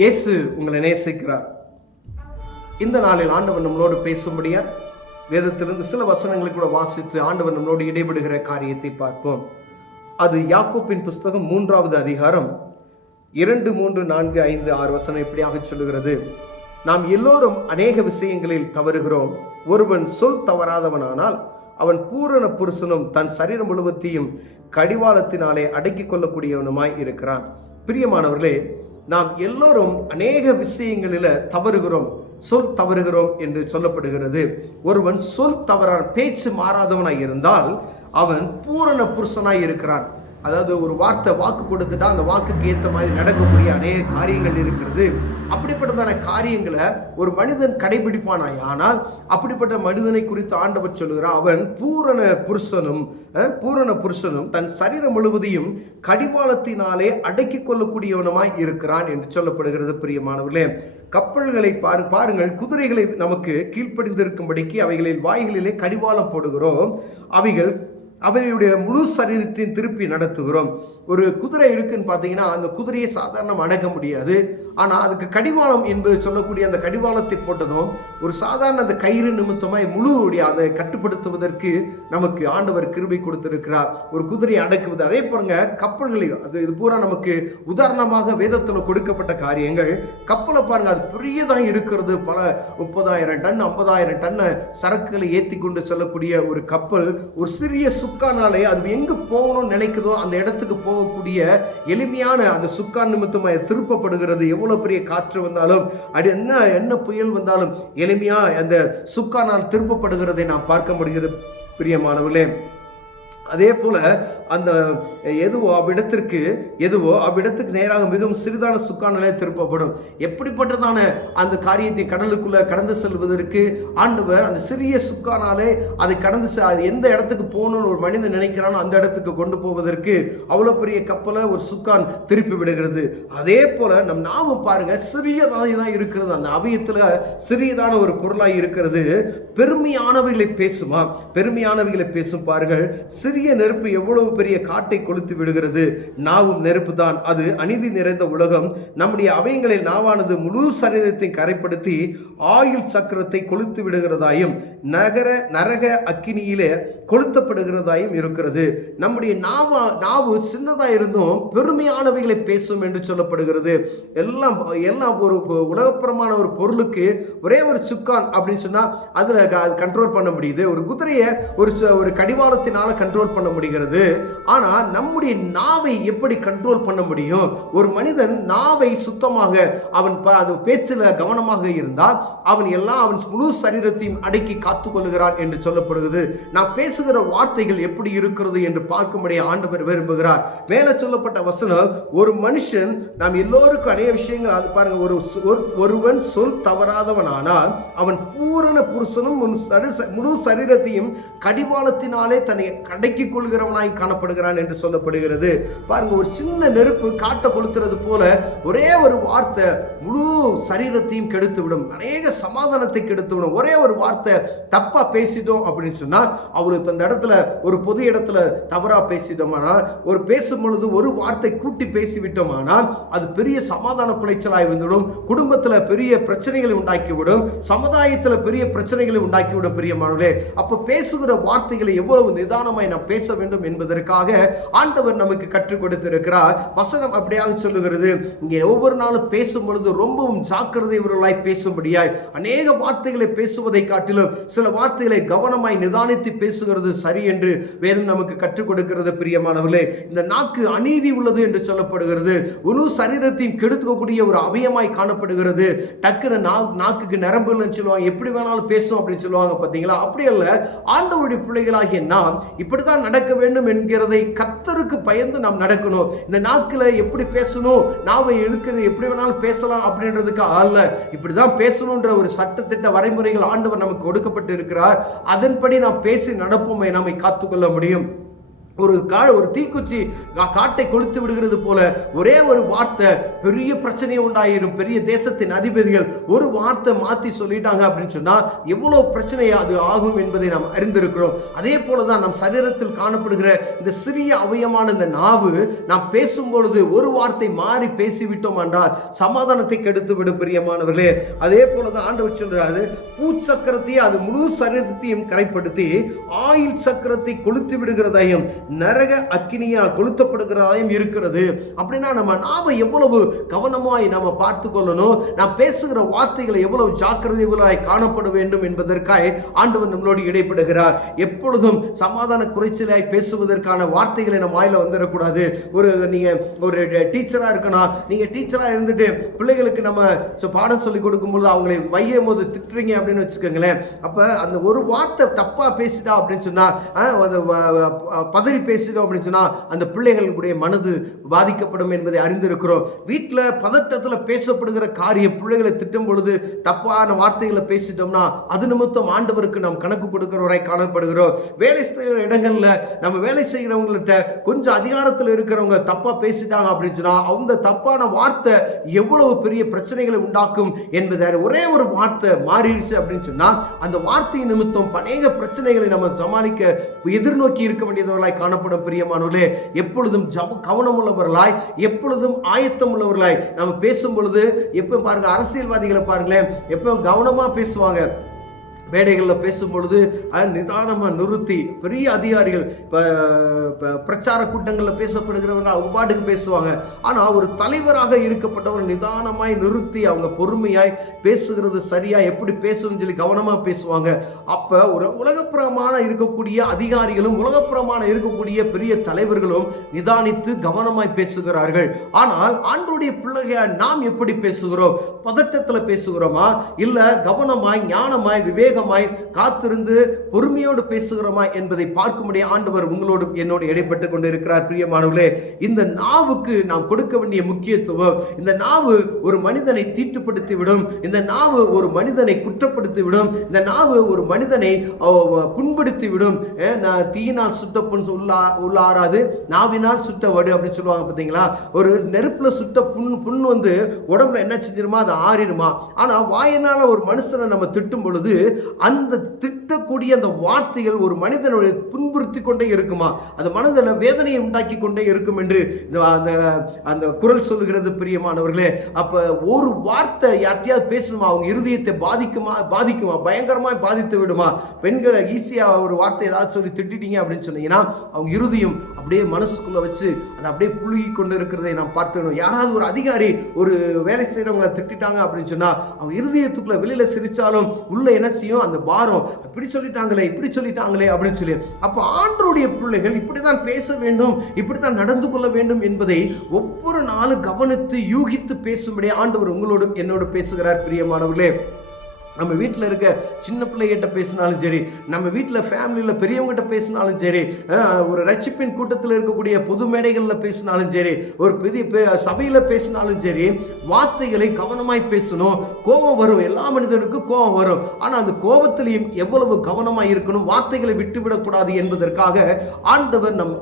இயேசு உங்களை நேசிக்கிறார். இந்த நாளில் ஆண்டவர் நம்மளோடு பேசும்படியா வேதத்திலிருந்து சில வசனங்களை கூட வாசித்து ஆண்டவர் நம்மளோடு இடைபடுகிற காரியத்தை பார்ப்போம். அது யாக்கோபின் புஸ்தகம் 3வது அதிகாரம் 2, 3, 4, 5, 6 வசனம் இப்படியாக சொல்லுகிறது. நாம் எல்லோரும் அநேக விஷயங்களில் தவறுகிறோம். ஒருவன் சொல் தவறாதவனானால் அவன் பூரண புருஷனும் தன் சரீரம் முழுவதையும் கடிவாளத்தினாலே அடக்கிக் கொள்ளக்கூடியவனுமாய் இருக்கிறான். பிரியமானவர்களே, நாம் எல்லோரும் அநேக விஷயங்களில் தவறுகிறோம், சொல் தவறுகிறோம் என்று சொல்லப்படுகிறது. ஒருவன் சொல் தவறான பேச்சு மாறாதவனாய் இருந்தால் அவன் பூரண புருஷனாய் இருக்கிறான். அதாவது ஒரு வாக்கு கொடுத்துட்டா அந்த வாக்குக்கு ஏற்ற மாதிரி நடக்கக்கூடிய அநேக காரியங்கள் இருக்கிறது. அப்படிப்பட்டதான காரியங்களை ஒரு மனிதன் கடைபிடிப்பானாய், ஆனால் அப்படிப்பட்ட மனிதனை குறித்து ஆண்டவர் சொல்லுகிறார், அவன் பூரண புருஷனும் தன் சரீரம் முழுவதையும் கடிவாளத்தினாலே அடக்கிக் கொள்ளக்கூடியவனுமாய் இருக்கிறான் என்று சொல்லப்படுகிறது. பிரியமானவர்களே, கப்பல்களை பாருங்கள், குதிரைகளை நமக்கு கீழ்ப்படிந்திருக்கும்படிக்கு அவைகளில் வாய்களிலே கடிவாளம் போடுகிறோம். அவைகளுடைய முழு சரீரத்தையும் திருப்பி நடத்துகிறோம். ஒரு குதிரை இருக்குன்னு பார்த்தீங்கன்னா அந்த குதிரையை சாதாரணமாக அடக்க முடியாது. ஆனால் அதுக்கு கடிவாளம் என்பது சொல்லக்கூடிய அந்த கடிவாளத்தை போட்டதும் ஒரு சாதாரண அந்த கயிறு நிமித்தமாய் முழு அதை கட்டுப்படுத்துவதற்கு நமக்கு ஆண்டவர் கிருபை கொடுத்திருக்கிறார். ஒரு குதிரையை அடக்குவது அதே போங்க கப்பல்களையும் இது பூரா நமக்கு உதாரணமாக வேதத்தில் கொடுக்கப்பட்ட காரியங்கள். கப்பலை பாருங்க, அது பெரியதாக இருக்கிறது. பல 30,000 டன் 50,000 டன் சரக்குகளை ஏற்றி கொண்டு செல்லக்கூடிய ஒரு கப்பல் ஒரு சிறிய சுக்கானாலே அது எங்கு போகணும்னு நினைக்குதோ அந்த இடத்துக்கு போகக்கூடிய எளிமையான அந்த சுக்கான் நிமித்தமாக திருப்பப்படுகிறது. எவ்வளவு பெரிய காற்று வந்தாலும் அது என்ன புயல் வந்தாலும் எளிமையா அந்த சுக்கானால் திருப்பப்படுகிறதை நாம் பார்க்க முடிகிறது. பிரியமானவர்களே, அதே போல அந்த அவ்விடத்துக்கு நேராக மிகவும் சிறிதான சுக்கானாலே திருப்பப்படும். எப்படிப்பட்டதான அந்த காரியத்தை கடலுக்குள்ள கடந்து செல்வதற்கு ஆண்டவர் அந்த சிறிய சுக்கானாலே அதை கடந்து எந்த இடத்துக்கு போகணும்னு ஒரு மனிதன் நினைக்கிறானோ அந்த இடத்துக்கு கொண்டு போவதற்கு அவ்வளோ பெரிய கப்பலை ஒரு சுக்கான் திருப்பி விடுகிறது. அதே போல நம் நாமும் பாருங்க, சிறியதாக தான் இருக்கிறது. அந்த அவயத்தில் சிறியதான ஒரு பொருளாக இருக்கிறது. பெருமையானவைகளை பேசும் பாருங்கள். சிறிய நெருப்பு எவ்வளவு பெரிய காட்டை கொளுத்து விடுகிறது. நாவும் நெருப்பு தான். அது அநீதி நிறைந்த உலகம். நம்முடைய அவயங்களில் நாவானது முழு சரீரத்தை கரைப்படுத்தி ஆயுள் சக்கரத்தை கொளுத்து விடுகிறதாயும் நரக அக்கினியிலே கொளுத்தப்படுகிறதாயும் இருக்கிறது. நம்முடைய நாவு சின்னதா இருந்தும் பெருமையானவைகளை பேசும் என்று சொல்லப்படுகிறது. எல்லாம் ஒரு உலகப்புறமான ஒரு பொருளுக்கு ஒரே ஒரு சுக்கான் அப்படின்னு சொன்னா அதுல கண்ட்ரோல் பண்ண முடியுது. ஒரு குதிரையை ஒரு கடிவாளத்தினால கண்ட்ரோல் பண்ண முடிகிறது. ஆனா நம்முடைய நாவை எப்படி கண்ட்ரோல் பண்ண முடியும்? ஒரு மனிதன் நாவை சுத்தமாக அவன் பேச்சில் கவனமாக இருந்தால் அவன் முழு சரீரத்தையும் அடக்கி காத்துக் கொள்ளுகிறான் என்று சொல்லப்படுகிறது. நாம் பேசுகிற வார்த்தைகள் எப்படி இருக்கிறது என்று பார்க்கும்படி ஆண்டவர் விரும்புகிறார். மேலே சொல்லப்பட்ட வசனம், ஒரு மனுஷன், நாம் எல்லோருக்கும் அநேக விஷயங்கள் அது பாருங்க, ஒருவன் சொல் தவறாதவனானால் அவன் பூரண புருஷனும் முழு சரீரத்தையும் கடிவாளத்தினாலே தன்னை அடக்கிக் கொள்கிறவனாய் காணப்படுகிறான் என்று சொல்லப்படுகிறது. பாருங்க, ஒரு சின்ன நெருப்பு காட்ட கொளுத்துறது போல ஒரே ஒரு வார்த்தை முழு சரீரத்தையும் கெடுத்துவிடும், அநேக சமாதானத்தை கெடுத்துவிடும். ஒரே ஒரு வார்த்தை தப்பா பேசிட்டோம் அப்படின்னு சொன்னா, அவளுக்கு இந்த இடத்துல ஒரு பொது இடத்துல தவறா பேசிட்டோமானால், ஒரு பேசும் பொழுது ஒரு வார்த்தை கூட்டி பேசிவிட்டோமானால் அது பெரிய சமாதான குலைச்சலாய் வந்துவிடும். குடும்பத்தில் பெரிய பிரச்சனைகளை உண்டாக்கிவிடும், சமுதாயத்தில் பெரிய பிரச்சனைகளை உண்டாக்கிவிடும். பிரியமானவர்களே, அப்ப பேசுகிற வார்த்தைகளை எவ்வளவு நிதானமாய் நாம் பேச வேண்டும் என்பதற்காக ஆண்டவர் நமக்கு கற்றுக் கொடுத்திருக்கிறார். வசனம் அப்படியாக சொல்லுகிறது, இங்கே ஒவ்வொரு நாளும் பேசும் பொழுது ரொம்பவும் ஜாக்கிரதை உள்ளவர்களாய் பேசும்படியாய் அநேக வார்த்தைகளை பேசுவதை காட்டிலும் சில வார்த்தைகளை கவனமாய் நிதானித்து பேசுகிறது சரி என்று வேதம் நமக்கு கற்றுக் கொடுக்கிறது. பிரியமானவர்களே, இந்த நாக்கு அநீதி உள்ளது என்று சொல்லப்படுகிறது. முழு சரீரத்தையும் கெடுக்கக்கூடிய ஒரு அவயமாய் காணப்படுகிறது. டக்குன்னு நாக்குக்கு நரம்பு இல்லைன்னு சொல்லுவாங்க, எப்படி வேணாலும் பேசும் அப்படின்னு சொல்லுவாங்க. பார்த்தீங்களா? அப்படி அல்ல. ஆண்டவருடைய பிள்ளைகளாகிய நாம் இப்படித்தான் நடக்க வேண்டும் என்கிறதை கர்த்தருக்கு பயந்து நாம் நடக்கணும். இந்த நாக்கில் எப்படி பேசணும், நாவை இழுக்கிறது எப்படி வேணாலும் பேசலாம் அப்படின்றதுக்கு அல்ல, இப்படிதான் பேசணும்ன்ற ஒரு சட்டத்திட்ட வரைமுறைகள் ஆண்டவர் நமக்கு கொடுக்கப்பட்டு இருக்கிறார். அதன்படி நாம் பேசி நடப்போமே நம்மை காத்துக்கொள்ள முடியும். ஒரு தீக்குச்சி காட்டை கொளுத்து விடுகிறது போல ஒரே ஒரு வார்த்தை பெரிய பிரச்சனை உண்டாயிரும். பெரிய தேசத்தின் அதிபதிகள் ஒரு வார்த்தை மாத்தி சொல்லிட்டாங்க அப்படின்னு சொன்னா எவ்வளவு பிரச்சனை அது ஆகும் என்பதை நாம் அறிந்திருக்கிறோம். அதே போலதான் நம் சரீரத்தில் காணப்படுகிற இந்த சிறிய அவயமான இந்த நாவு நாம் பேசும் பொழுது ஒரு வார்த்தை மாறி பேசிவிட்டோம் என்றால் சமாதானத்தை கெடுத்து விடும் பிரியமானவர்களே. அதே போலதான் ஆண்டவர் சொல்றாரு, பூச்சக்கரத்தை அது முழு சரீரத்தையும் கரைப்படுத்தி ஆயில் சக்கரத்தை கொளுத்து விடுகிறதையும் நரக அக்கினியால் கொளுத்தப்படுகிறதாயும் இருக்கிறது. அப்படின்னா நம்ம நாம எவ்வளவு கவனமாய் நாம பார்த்து கொள்ளணும், நாம் பேசுகிற வார்த்தைகளை எவ்வளவு ஜாக்கிரதைகளாய் காணப்பட வேண்டும் என்பதற்காய் ஆண்டவர் நம்மளோடு இடைப்படுகிறார். எப்பொழுதும் சமாதான குறைச்சலாய் பேசுவதற்கான வார்த்தைகளை நம்ம வாயில வந்துடக்கூடாது. நீங்க ஒரு டீச்சரா இருக்கணும், நீங்க டீச்சரா இருந்துட்டு பிள்ளைகளுக்கு நம்ம பாடம் சொல்லி கொடுக்கும்போது அவங்களை வையும் போது திட்டுறீங்க அப்படின்னு வச்சுக்கோங்களேன். அப்ப அந்த ஒரு வார்த்தை தப்பா பேசிட்டா அப்படின்னு சொன்னா, பதறி பேசிட்டோம் அப்படின்னு சொன்னா அந்த பிள்ளைகளுடைய மனது பாதிக்கப்படும் என்பதை அறிந்திருக்கிறோம். வீட்டில் பதட்டத்தில் பேசப்படுகிற காரியம், பிள்ளைகளை திட்டும் பொழுது தப்பான வார்த்தைகளை பேசிட்டோம்னா அது நிமித்தம் ஆண்டவருக்கு நாம் கணக்கு கொடுக்கிறவராய் காணப்படுகிறோம். வேலை செய்கிற இடங்கள்ல நம்ம வேலை செய்கிறவங்கள்ட்ட கொஞ்சம் அதிகாரத்தில் இருக்கிறவங்க தப்பா பேசிட்டாங்க அப்படின்னு சொன்னா அந்த தப்பான வார்த்தை எவ்வளவு பெரிய பிரச்சனைகளை உண்டாக்கும் என்பதை ஒரே ஒரு வார்த்தை மாறிடுச்சு அப்படின்னு சொன்னா அந்த வார்த்தை நிமித்தம் அநேக பிரச்சனைகளை நம்ம சமாளிக்க எதிர்நோக்கி இருக்க வேண்டியவர்களாய் காணப்படும் பிரியமானவர்களே. எப்பொழுதும் கவனம் உள்ளவர்களாய், எப்பொழுதும் ஆயத்தம் உள்ளவர்களாய் நம்ம பேசும் பொழுது, எப்ப பாருங்க அரசியல்வாதிகளை பாருங்களேன், எப்ப கவனமா பேசுவாங்க. மேடைகளில் பேசும் பொழுது நிதானமாக நிறுத்தி, பெரிய அதிகாரிகள் பிரச்சார கூட்டங்களில் பேசப்படுகிறவங்க அவங்க பாட்டுக்கு பேசுவாங்க. ஆனால் ஒரு தலைவராக இருக்கப்பட்டவர் நிதானமாய் நிறுத்தி அவங்க பொறுமையாய் பேசுகிறது சரியா எப்படி பேசணும்னு சொல்லி கவனமாக பேசுவாங்க. அப்போ ஒரு உலகப்புறமான இருக்கக்கூடிய அதிகாரிகளும் உலகப்புறமான இருக்கக்கூடிய பெரிய தலைவர்களும் நிதானித்து கவனமாய் பேசுகிறார்கள். ஆனால் ஆண்டவருடைய பிள்ளைகள் நாம் எப்படி பேசுகிறோம்? பதட்டத்தில் பேசுகிறோமா, இல்லை கவனமாய் ஞானமாய் விவேக காத்திருந்து பொறுமையோடு பேசுகிறோமா என்பதை பார்க்கும்படி ஆண்டவர் உங்களோடு என்னோடு இடைப்பட்டு கொண்டு இருக்கிறார். பிரியமானவர்களே, இந்த நாவுக்கு நாம் கொடுக்க வேண்டிய முக்கியத்துவம், இந்த நாவு ஒரு மனிதனை தீட்டுப்படுத்தி விடும், இந்த நாவு ஒரு மனிதனை குற்றப்படுத்தி விடும், இந்த நாவு ஒரு மனிதனை புண்படுத்தி விடும். தீயினால் சுட்ட புண் உள்ளாராது, நாவினால் சுட்ட வடு அப்படின்னு சொல்லுவாங்க பார்த்தீங்களா. ஒரு நெருப்புல சுட்ட புண் வந்து உடம்புல என்ன செஞ்சிருமா, அது ஆறிடுமா. ஆனா வாயினால ஒரு மனுஷனை நம்ம திட்டும் பொழுது அந்த திட்டக்கூடிய அந்த வார்த்தைகள் ஒரு மனிதனுடைய புண்படுத்தி கொண்டே இருக்குமா, அந்த மனிதனை வேதனையை உண்டாக்கி கொண்டே இருக்கும் என்று அந்த குரல் சொல்லுகிறது. பிரியமானவர்களே, அப்ப ஒரு வார்த்தை யார்ட்டையாவது பேசணுமா, அவங்க இருதயத்தை பாதிக்குமா, பயங்கரமா பாதித்து விடுமா. பெண்களை ஈஸியா ஒரு வார்த்தை ஏதாவது சொல்லி திட்டிட்டீங்க அப்படின்னு சொன்னீங்கன்னா அவங்க இருதயம் அப்படியே மனசுக்குள்ள வச்சு அதை அப்படியே புழுகி கொண்டு இருக்கிறதை நாம் பார்த்துக்கணும். யாராவது ஒரு அதிகாரி ஒரு வேலை செய்யறவங்களை திட்டாங்க அப்படின்னு சொன்னா அவங்க இருதயத்துக்குள்ள வெளியில சிரிச்சாலும் உள்ள என்ன செய்யும், அந்த பாரம், இப்படி சொல்லிட்டாங்களே இப்படி சொல்லிட்டாங்களே அப்படின்னு சொல்லி. அப்ப ஆண்டவருடைய பிள்ளைகள் இப்படித்தான் பேச வேண்டும், இப்படித்தான் நடந்து கொள்ள வேண்டும் என்பதை ஒவ்வொரு நாளும் கவனித்து யூகித்து பேசும்படி ஆண்டவர் உங்களோடும் என்னோடு பேசுகிறார். பிரியமானவர்களே, நம்ம வீட்டில் இருக்க சின்ன பிள்ளைகிட்ட பேசினாலும் சரி, நம்ம வீட்டில் ஃபேமிலியில் பெரியவங்ககிட்ட பேசினாலும் சரி, ஒரு ரட்சிப்பின் கூட்டத்தில் இருக்கக்கூடிய பொது மேடைகளில் பேசினாலும் சரி, ஒரு பெரிய சபையில் பேசினாலும் சரி, வார்த்தைகளை கவனமாய் பேசணும். கோபம் வரும், எல்லா மனிதனுக்கும் கோபம் வரும். ஆனால் அந்த கோபத்திலையும் எவ்வளவு கவனமாய் இருக்கணும், வார்த்தைகளை விட்டுவிடக்கூடாது என்பதற்காக ஆண்டவர் நம்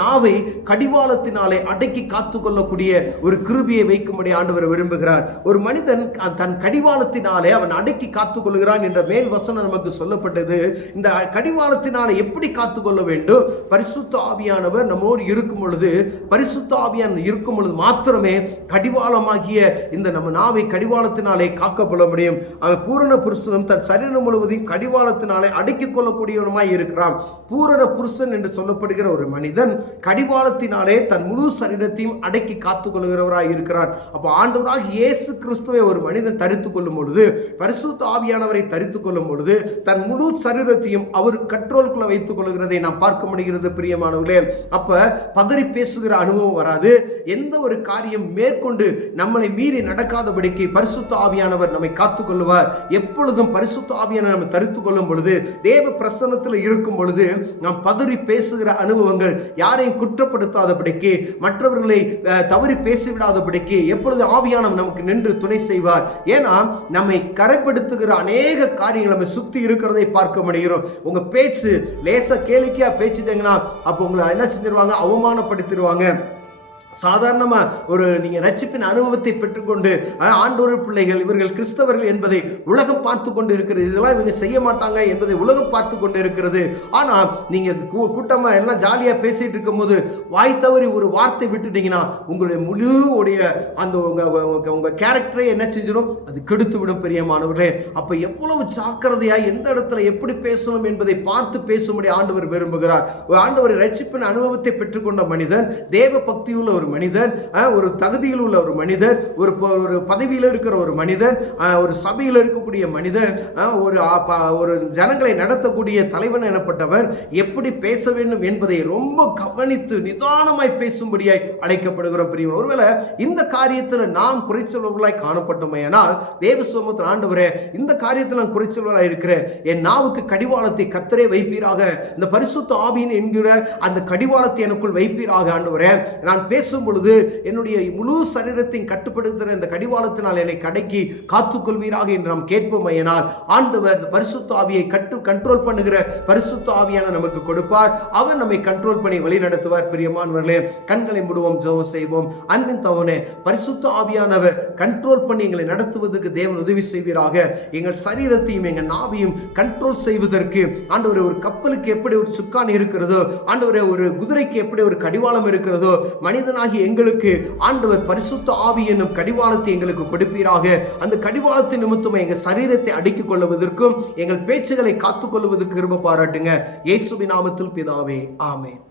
நாவை கடிவாளத்தினாலே அடக்கி காத்து கொள்ளக்கூடிய ஒரு கிருபையை வைக்கும்படி ஆண்டவர் விரும்புகிறார். ஒரு மனிதன் தன் கடிவாளத்தினாலே அவன் அடக்கி காத்துக் கொள்கிறான் என்ற மேல் வசனம் நமக்கு சொல்லப்பட்டது. இந்த கடிவாளத்தினால எப்படி காத்துக்கொள்ள வேண்டும்? பரிசுத்த ஆவியானவர் நம்மோடு இருக்கும் பொழுது, பரிசுத்த ஆவியானவர் இருக்கும் பொழுது மாத்திரமே கடிவாளமாகிய இந்த நம்ம நாவை கடிவாளத்தினாலே காக்கப்பட முடியும். அவன் பூரண புருஷனும் தன் சரீரம் முழுவதையும் கடிவாளத்தினாலே அடக்கிக் கொள்ளக்கூடியவனுமாய் இருக்கிறான். பூரண புருஷன் என்று சொல்லப்படுகிற ஒரு மனிதன் கடிவாளத்தினாலே தன் முழு சரீரத்தையும் அடக்கி காத்துக் கொள்கிறவராய் இருக்கிறான். அப்போ ஆண்டவராக இயேசு கிறிஸ்துவை ஒரு மனிதன் தரித்துக் கொள்ளும் பொழுது, பரிசுத்த ஆவியானவரை தரித்துக் கொள்ளும் பொழுது தன் முழு சரீரத்தையும் அவர் கண்ட்ரோலுக்குள்ள வைத்துக் கொள்கிறதை நாம் பார்க்க முடிகிறது. பிரியமானவர்களே, அப்ப பதறி பேசுகிற அனுபவம் வராது. எந்த ஒரு காரியம் மேற்கொண்டு நம்மளை மீறி நடக்காதபடிக்கு பரிசுத்த ஆவியானவர் நம்மை காத்துக் கொள்வார். எப்பொழுதும் பரிசுத்த ஆவியானவர் நம்ம தரித்துக் கொள்ளும் பொழுது, தேவ பிரசன்னத்தில் இருக்கும் பொழுது நாம் பதறி பேசுகிற அனுபவங்கள் யாரையும் குற்றப்படுத்தாதபடிக்கு, மற்றவர்களை தவறி பேசிவிடாதபடிக்கு எப்பொழுது ஆவியானவர் நமக்கு நின்று துணை செய்வார். ஏன்னா நம்மை கரைப்படுத்த வழிநடத்துகிற அநேக காரியங்கள் நம்ம சுத்தி இருக்கிறதை பார்க்க முடிகிறோம். உங்க பேச்சு லேசா கேளிக்கையா பேச்சுட்டீங்கன்னா அப்போ உங்களை என்ன செஞ்சிருவாங்க, அவமானப்படுத்திடுவாங்க. சாதாரணமா ஒரு நீங்க ரட்சிப்பின் அனுபவத்தை பெற்றுக்கொண்டு ஆண்டவர் பிள்ளைகள் இவர்கள் கிறிஸ்தவர்கள் என்பதை உலகம் பார்த்து கொண்டு இருக்கிறது, இதெல்லாம் இவங்க செய்ய மாட்டாங்க என்பதை உலகம் பார்த்து கொண்டு இருக்கிறது. ஆனா நீங்க கூட்டமா எல்லாம் ஜாலியா பேசிட்டு இருக்கும் போது வாய் தவறி ஒரு வார்த்தை விட்டுட்டீங்கன்னா உங்களுடைய முழு உடைய அந்த உங்க கேரக்டரை என்ன செஞ்சிடும், அது கெடுத்து விடும் பிரியமானவர்களே. அப்ப எவ்வளவு ஜாக்கிரதையா எந்த இடத்துல எப்படி பேசணும் என்பதை பார்த்து பேசும்படி ஆண்டவர் விரும்புகிறார். ஆண்டவர் ரட்சிப்பின் அனுபவத்தை பெற்றுக்கொண்ட மனிதன், தேவ பக்தியுள்ள ஒரு மனிதன், ஒரு தகுதியில் உள்ள ஒரு மனிதன், ஒரு பதவியில் இருக்கிற ஒரு மனிதன், ஒரு சபையில் இருக்கக்கூடிய மனிதன், ஒரு ஜனங்களை நடத்தக்கூடிய தலைவன் எனப்பட்டவன் எப்படி பேச வேண்டும் என்பதை ரொம்ப கவனித்து நிதானமாய் பேசும்படியாய் அழைக்கப்படுகிறோம் பிரியமானவர்களே. ஒருவேளை இந்த காரியத்தில் நாம் குறைச்சல்களாய் காணப்பட்டோமேயானால் தேவ சமூகத்தில் ஆண்டவரே இந்த காரியத்தில் நான் குறைச்சல்களாய் இருக்கிறேன், என் நாவுக்கு கடிவாளத்தை கர்த்தரே வைப்பீராக, இந்த பரிசுத்த ஆவியின் என்கிற அந்த கடிவாளத்தை எனக்குள் வைப்பீராக ஆண்டவரே. நான் பேசும் பொழுது என்னுடைய முழு சரீரத்தையும் கட்டுப்படுத்துகிற இந்த கடிவாளத்தினால் என்னை கடைக்கு காத்துக்கொள்வீராக என்று நாம் கேட்போமையினால் ஆண்டவர் இந்த பரிசுத்த ஆவியை கண்ட்ரோல் பண்ணுகிற பரிசுத்த ஆவியான நமக்கு கொடுப்பார். அவர் நம்மை கண்ட்ரோல் பண்ணி வழி நடத்துவார். பிரியமானவர்களே, கண்களை மூடுவோம், ஜெபம் செய்வோம். அன்பின் தவனே, பரிசுத்த ஆவியானவர் கண்ட்ரோல் பண்ணி எங்களை நடத்துவதற்கு தேவன் உதவி செய்வீராக. எங்கள் சரீரத்தையும் எங்கள் நாவையும் கண்ட்ரோல் செய்வதற்கு ஆண்டவரே, ஒரு கப்பலுக்கு எப்படி ஒரு சுக்கான் இருக்கிறதோ, ஆண்டவரே ஒரு குதிரைக்கு எப்படி ஒரு கடிவாளம் இருக்கிறதோ, மனிதனாகி எங்களுக்கு ஆண்டவர் பரிசுத்த ஆவி என்னும் கடிவாளத்தை எங்களுக்கு கொடுப்பீராக. அந்த கடிவாளத்தின் நிமித்தம் எங்கள் சரீரத்தை அடக்கிக் கொள்வதற்கும் எங்கள் பேச்சுகளை காத்துக் கொள்வதற்கு கிருபை பாராட்டுங்க. இயேசுவின் நாமத்தில் பிதாவே, ஆமென்.